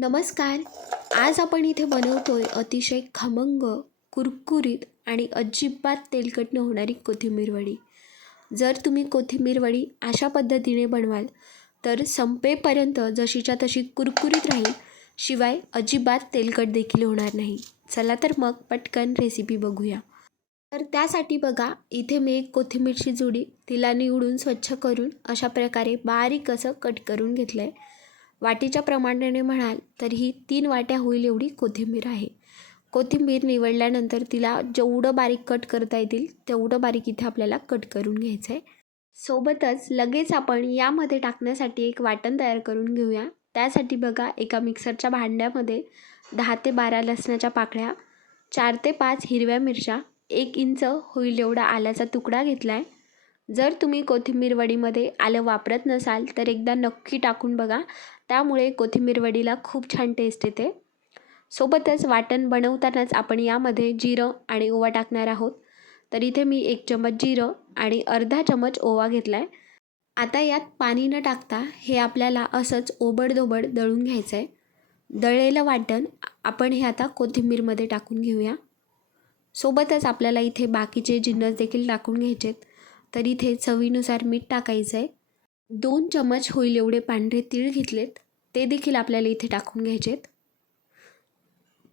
नमस्कार. आज आपण इथे बनवतोय अतिशय खमंग कुरकुरीत आणि अजिबात तेलकट न होणारी कोथिंबीर वडी. जर तुम्ही कोथिंबीर वडी अशा पद्धतीने बनवाल तर संपेपर्यंत जशीच्या तशी कुरकुरीत राहील शिवाय अजिबात तेलकट देखील होणार नाही. चला तर मग पटकन रेसिपी बघूया. तर त्यासाठी बघा इथे मी एक कोथिंबीरची जुडी तिला निवडून स्वच्छ करून अशा प्रकारे बारीक असं कट करून घेतलं आहे वाटीच्या प्रमाणाने म्हणाल तर ही तीन वाट्या होईल एवढी कोथिंबीर आहे. कोथिंबीर निवडल्यानंतर तिला जेवढं बारीक कट करता येतील तेवढं बारीक इथे आपल्याला कट करून घ्यायचं आहे सोबतच लगेच आपण यामध्ये टाकण्यासाठी एक वाटण तयार करून घेऊया. त्यासाठी बघा एका मिक्सरच्या भांड्यामध्ये दहा ते बारा लसणाच्या पाकळ्या चार ते पाच हिरव्या मिरच्या एक इंच होईल एवढा आल्याचा तुकडा घेतला आहे जर तुम्ही कोथिंबीर वडीमध्ये आलं वापरत नसाल तर एकदा नक्की टाकून बघा. त्यामुळे कोथिंबीर वडीला खूप छान टेस्ट येते. सोबतच वाटण बनवतानाच आपण यामध्ये जिरं आणि ओवा टाकणार आहोत. तर इथे मी एक चमच जिरं आणि अर्धा चमच ओवा घेतला आहे आता यात पाणी न टाकता हे आपल्याला असंच ओबडधोबड दळून घ्यायचं आहे दळलेलं वाटण आपण हे आता कोथिंबीरमध्ये टाकून घेऊया. सोबतच आपल्याला इथे बाकीचे जिन्नस देखील टाकून घ्यायचेत. तर इथे चवीनुसार मीठ टाकायचं आहे दोन चमच होईल एवढे पांढरे तीळ घेतलेत. ते देखील आपल्याला इथे टाकून घ्यायचेत.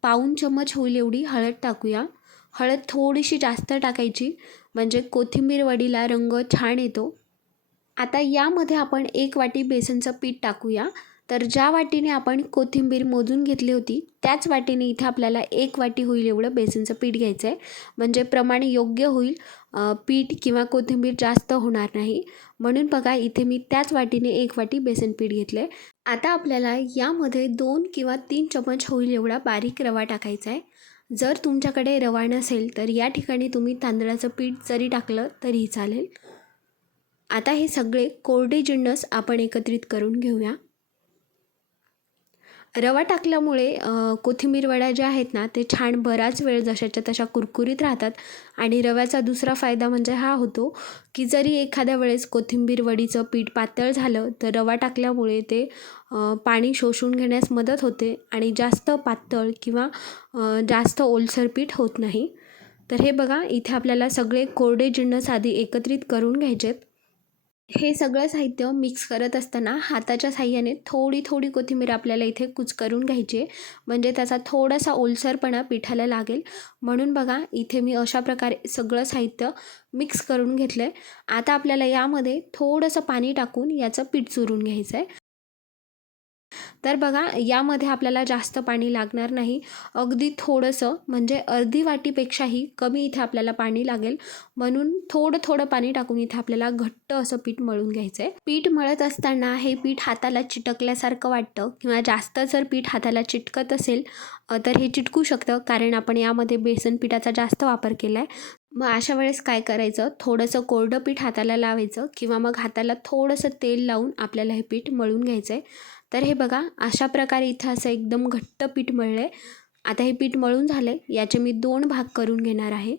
पाऊन चमच होईल एवढी हळद टाकूया. हळद थोडीशी जास्त टाकायची म्हणजे कोथिंबीर वडीला रंग छान येतो. आता यामध्ये आपण एक वाटी बेसनचं पीठ टाकूया. तर ज्या वाटीने आपण कोथिंबीर मोजून घेतली होती त्याच वाटीने इथे आपल्याला एक वाटी होईल एवढं बेसनचं पीठ घ्यायचं आहे म्हणजे प्रमाण योग्य होईल पीठ किंवा कोथिंबीर जास्त होणार नाही. म्हणून बघा इथे मी त्याच वाटीने एक वाटी बेसन पीठ घेतलं आहे आता आपल्याला यामध्ये दोन किंवा तीन चमच होईल एवढा बारीक रवा टाकायचा आहे जर तुमच्याकडे रवा नसेल तर या ठिकाणी तुम्ही तांदळाचं पीठ जरी टाकलं तरीही चालेल. आता हे सगळे कोरडे जिन्नस आपण एकत्रित करून घेऊया. रवा टाकल्यामुळे कोथिंबीर वड्या ज्या आहेत ना ते छान बराच वेळ जशाच्या तशा कुरकुरीत राहतात. आणि रव्याचा दुसरा फायदा म्हणजे हा होतो की जरी एखाद्या वेळेस कोथिंबीर वडीचं पीठ पातळ झालं तर रवा टाकल्यामुळे ते पाणी शोषून घेण्यास मदत होते आणि जास्त पातळ किंवा जास्त ओलसर पीठ होत नाही. तर हे बघा इथे आपल्याला सगळे कोरडे जिन्नस आधी एकत्रित करून घ्यायचेत. हे सगळं साहित्य मिक्स करत असताना हाताच्या साह्याने थोडी थोडी कोथिंबीर आपल्याला इथे कुचकरून घ्यायची आहे. म्हणजे त्याचा थोडासा ओलसरपणा पिठाला लागेल. म्हणून बघा इथे मी अशा प्रकारे सगळं साहित्य मिक्स करून घेतलं आहे आता आपल्याला यामध्ये थोडंसं पाणी टाकून याचं पीठ चुरून घ्यायचं आहे तर बघा यामध्ये आपल्याला जास्त पाणी लागणार नाही. अगदी थोडंसं म्हणजे अर्धी वाटीपेक्षाही कमी इथे आपल्याला पाणी लागेल. म्हणून थोडं थोडं पाणी टाकून इथे आपल्याला घट्ट असं पीठ मळून घ्यायचं आहे पीठ मळत असताना हे पीठ हाताला चिटकल्यासारखं वाटतं किंवा जास्त जर पीठ हाताला चिटकत असेल तर हे चिटकू शकतं कारण आपण यामध्ये बेसन पिठाचा जास्त वापर केला आहे मग अशा वेळेस काय करायचं? थोडंसं कोरडं पीठ हाताला लावायचं किंवा मग हाताला थोडंसं तेल लावून आपल्याला हे पीठ मळून घ्यायचं आहे तर हे बघा अशा प्रकारे इथं असं एकदम घट्ट पीठ मळलं आहे आता हे पीठ मळून झालं आहे याचे मी दोन भाग करून घेणार आहे.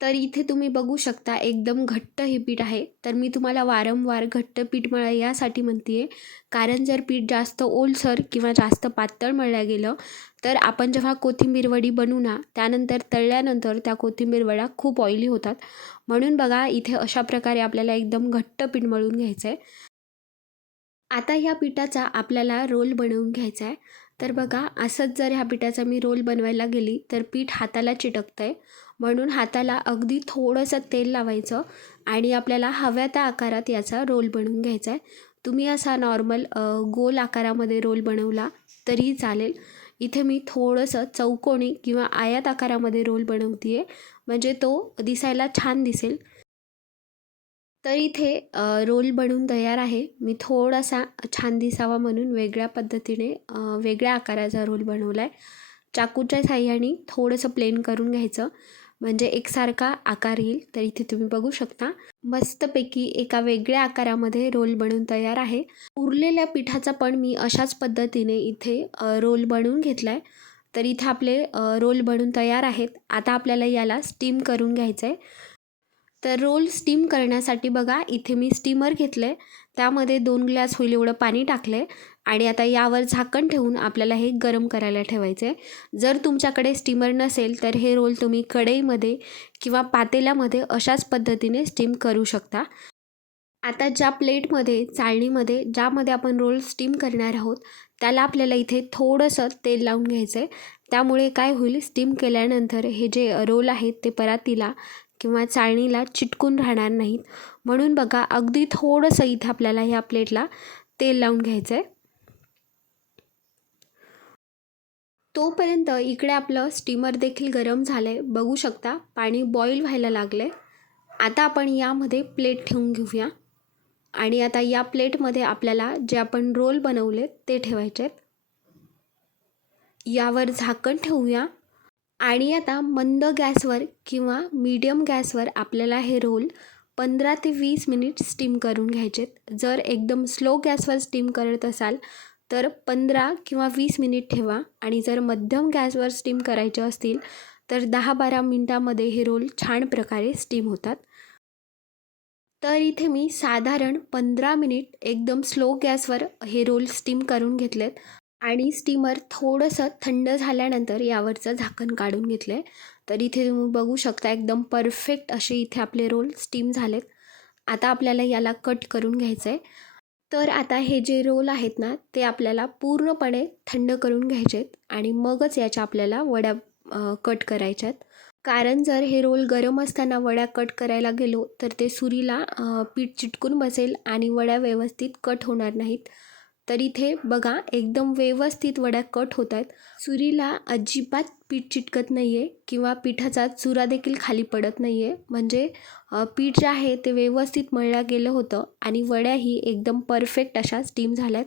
तर इथे तुम्ही बघू शकता एकदम घट्ट हे पीठ आहे. तर मी तुम्हाला वारंवार घट्ट पीठ मळा यासाठी म्हणते आहे कारण जर पीठ जास्त ओलसर किंवा जास्त पातळ मळलं गेलं तर आपण जेव्हा कोथिंबीर वडी बनवू ना त्यानंतर तळल्यानंतर त्या कोथिंबीर वड्या खूप ऑइली होतात. म्हणून बघा इथे अशा प्रकारे आपल्याला एकदम घट्ट पीठ मळून घ्यायचं आहे आता ह्या पिठाचा आपल्याला रोल बनवून घ्यायचा आहे तर बघा असंच जर ह्या पिठाचा मी रोल बनवायला गेली तर पीठ हाताला चिटकतं आहे म्हणून हाताला अगदी थोडंसं तेल लावायचं आणि आपल्याला हव्या त्या आकारात याचा रोल बनवून घ्यायचा आहे. तुम्ही असा नॉर्मल गोल आकारामध्ये रोल बनवला तरीही चालेल. इथे मी थोडंसं चौकोनी किंवा आयात आकारामध्ये रोल बनवते आहे म्हणजे तो दिसायला छान दिसेल. तर इथे रोल बनवून तयार आहे. मी थोडासा छान दिसावा म्हणून वेगळ्या पद्धतीने वेगळ्या आकाराचा रोल बनवला आहे चाकूच्या साह्याने थोडंसं प्लेन करून घ्यायचं. म्हणजे एकसारखा आकार येईल तर इथे तुम्ही बघू शकता. मस्तपैकी एका वेगळ्या आकारामध्ये रोल बनवून तयार आहे. उरलेल्या पिठाचा पण मी अशाच पद्धतीने इथे रोल बनवून घेतला आहे तर इथे आपले रोल बनवून तयार आहेत. आता आपल्याला याला स्टीम करून घ्यायचं आहे तर रोल स्टीम करण्यासाठी बघा इथे मी स्टीमर घेतलं आहे त्यामध्ये दोन ग्लास होईल एवढं पाणी टाकलं आहे आणि आता यावर झाकण ठेवून आपल्याला हे गरम करायला ठेवायचं आहे जर तुमच्याकडे स्टीमर नसेल तर हे रोल तुम्ही कढईमध्ये किंवा पातेल्यामध्ये अशाच पद्धतीने स्टीम करू शकता. आता ज्या प्लेटमध्ये चाळणीमध्ये ज्यामध्ये आपण रोल स्टीम करणार आहोत त्याला आपल्याला इथे थोडंसं तेल लावून घ्यायचं आहे त्यामुळे काय होईल स्टीम केल्यानंतर हे जे रोल आहेत ते परातीला किंवा चाळणीला चिटकून राहणार नाहीत. म्हणून बघा अगदी थोडंसं इथं आपल्याला ह्या प्लेटला तेल लावून घ्यायचं आहे तोपर्यंत इकडे आपलं स्टीमर देखील गरम झालं आहे बघू शकता पाणी बॉईल व्हायला लागलं आहे आता आपण यामध्ये प्लेट ठेवून घेऊया. आणि आता या प्लेटमध्ये आपल्याला जे आपण रोल बनवले ते ठेवायचे आहेत यावर झाकण ठेवूया. आणि आता मंद गॅसवर किंवा मीडियम गॅसवर आपल्याला हे रोल पंधरा ते वीस मिनिट स्टीम करून घ्यायचेत. जर एकदम स्लो गॅसवर स्टीम करत असाल तर पंधरा किंवा वीस मिनिट ठेवा. आणि जर मध्यम गॅसवर स्टीम करायचे असतील तर दहा बारा मिनटामध्ये हे रोल छान प्रकारे स्टीम होतात. तर इथे मी साधारण पंधरा मिनिट एकदम स्लो गॅसवर हे रोल स्टीम करून घेतलेत. आणि स्टीमर थोडंसं थंड झाल्यानंतर यावरचं झाकण काढून घेतलं आहे तर इथे तुम्ही बघू शकता एकदम परफेक्ट असे इथे आपले रोल स्टीम झालेत. आता आपल्याला याला कट करून घ्यायचं आहे तर आता हे जे रोल आहेत ना ते आपल्याला पूर्णपणे थंड करून घ्यायचे आहेत आणि मगच याच्या आपल्याला वड्या कट करायच्यात. कारण जर हे रोल गरम असताना वड्या कट करायला गेलो तर ते सुरीला पीठ चिटकून बसेल आणि वड्या व्यवस्थित कट होणार नाहीत. तर इथे बघा एकदम व्यवस्थित वड्या कट होत आहेत. सुरीला अजिबात पीठ चिटकत नाही आहे किंवा पिठाचा चुरा देखील खाली पडत नाही आहे म्हणजे पीठ जे आहे ते व्यवस्थित मळलं गेलं होतं आणि वड्याही एकदम परफेक्ट अशा स्टीम झाल्यात.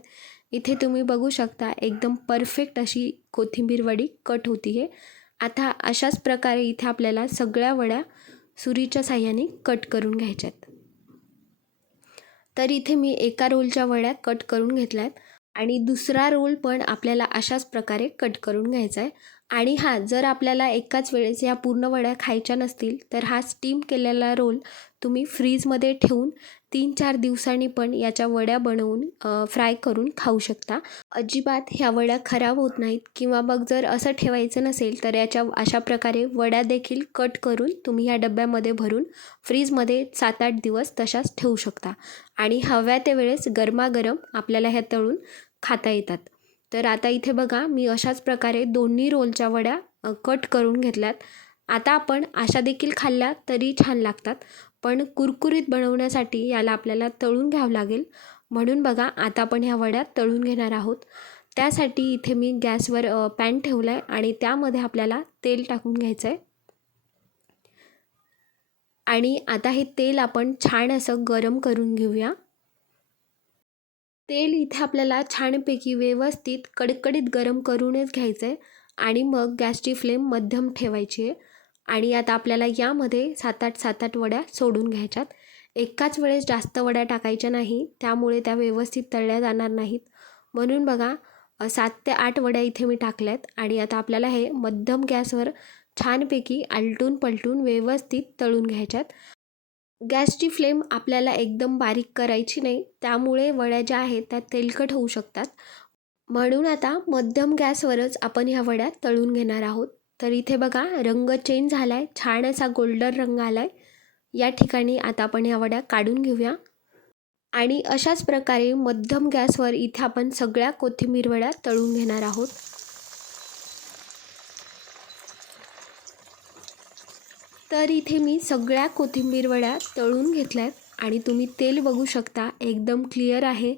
इथे तुम्ही बघू शकता एकदम परफेक्ट अशी कोथिंबीर वडी कट होती आहे आता अशाच प्रकारे इथे आपल्याला सगळ्या वड्या सुरीच्या साह्याने कट करून घ्यायच्यात. तर इथे मी एका रोलच्या वड्या कट करून घेतल्या आहेत आणि दुसरा रोल पण आपल्याला अशाच प्रकारे कट करून घ्यायचा आहे आणि हा जर आपल्याला एकाच वेळेस या पूर्ण वड्या खायच्या नसतील तर हा स्टीम केलेला रोल तुम्ही फ्रीजमध्ये ठेवून तीन चार दिवसांनी पण याच्या वड्या बनवून फ्राय करून खाऊ शकता. अजिबात ह्या वड्या खराब होत नाहीत किंवा मग जर असं ठेवायचं नसेल तर याच्या अशा प्रकारे वड्या देखील कट करून तुम्ही ह्या डब्यामध्ये भरून फ्रीजमध्ये सात आठ दिवस तशाच ठेवू शकता. आणि हव्या त्या वेळेस गरमागरम आपल्याला ह्या तळून खाता येतात. तर आता इथे बघा मी अशाच प्रकारे दोन्ही रोलच्या वड्या कट करून घेतल्यात. आता आपण अशा देखील खाल्ल्या तरी छान लागतात. पण कुरकुरीत बनवण्यासाठी याला आपल्याला तळून घ्यावं लागेल. म्हणून बघा आता आपण ह्या वड्या तळून घेणार आहोत. त्यासाठी इथे मी गॅसवर पॅन ठेवला आहे आणि त्यामध्ये आपल्याला तेल टाकून घ्यायचं आहे आणि आता हे तेल आपण छान असं गरम करून घेऊया. तेल इथे आपल्याला छानपैकी व्यवस्थित कडकडीत गरम करूनच घ्यायचं आहे आणि मग गॅसची फ्लेम मध्यम ठेवायची आहे. आणि आता आपल्याला यामध्ये सात आठ सात आठ वड्या सोडून घ्यायच्यात. एकाच वेळेस जास्त वड्या टाकायच्या नाही त्यामुळे त्या व्यवस्थित तळल्या जाणार नाहीत. म्हणून बघा सात ते आठ वड्या इथे मी टाकल्यात आणि आता आपल्याला हे मध्यम गॅसवर छानपैकी आलटून पलटून व्यवस्थित तळून घ्यायच्यात. गॅसची फ्लेम आपल्याला एकदम बारीक करायची नाही त्यामुळे वड्या ज्या आहेत त्या तेलकट होऊ शकतात. म्हणून आता मध्यम गॅसवरच आपण ह्या वड्या तळून घेणार आहोत. तर इथे बघा रंग चेंज झाला आहे छान असा गोल्डन रंग आला आहे या ठिकाणी आता आपण ह्या वड्या काढून घेऊया. आणि अशाच प्रकारे मध्यम गॅसवर इथे आपण सगळ्या कोथिंबीर वड्या तळून घेणार आहोत. तर इथे मी सगळ्या कोथिंबीर वड्या तळून घेतल्या आहेत आणि तुम्ही तेल बघू शकता एकदम क्लिअर आहे.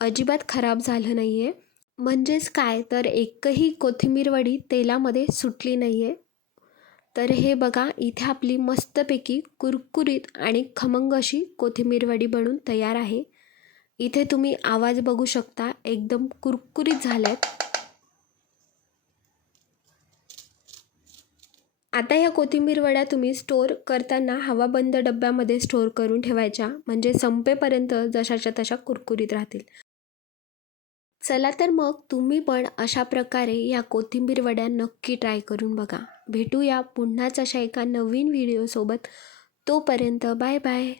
अजिबात खराब झालं नाही आहे म्हणजेच काय? तर एकही कोथिंबीर वडी तेलामध्ये सुटली नाही आहे तर हे बघा इथे आपली मस्तपैकी कुरकुरीत आणि खमंग अशी कोथिंबीर वडी बनून तयार आहे. इथे तुम्ही आवाज बघू शकता एकदम कुरकुरीत झाल्यात. आता ह्या कोथिंबीर वड्या तुम्ही स्टोर करताना हवाबंद डब्यामध्ये स्टोर करून ठेवायच्या. म्हणजे संपेपर्यंत जशाच्या तशा कुरकुरीत राहतील. चला तर मग तुम्ही पण अशा प्रकारे या कोथिंबीर वड्या नक्की ट्राय करून बघा. भेटूया पुन्हाच अशा एका नवीन व्हिडिओसोबत. तोपर्यंत बाय बाय.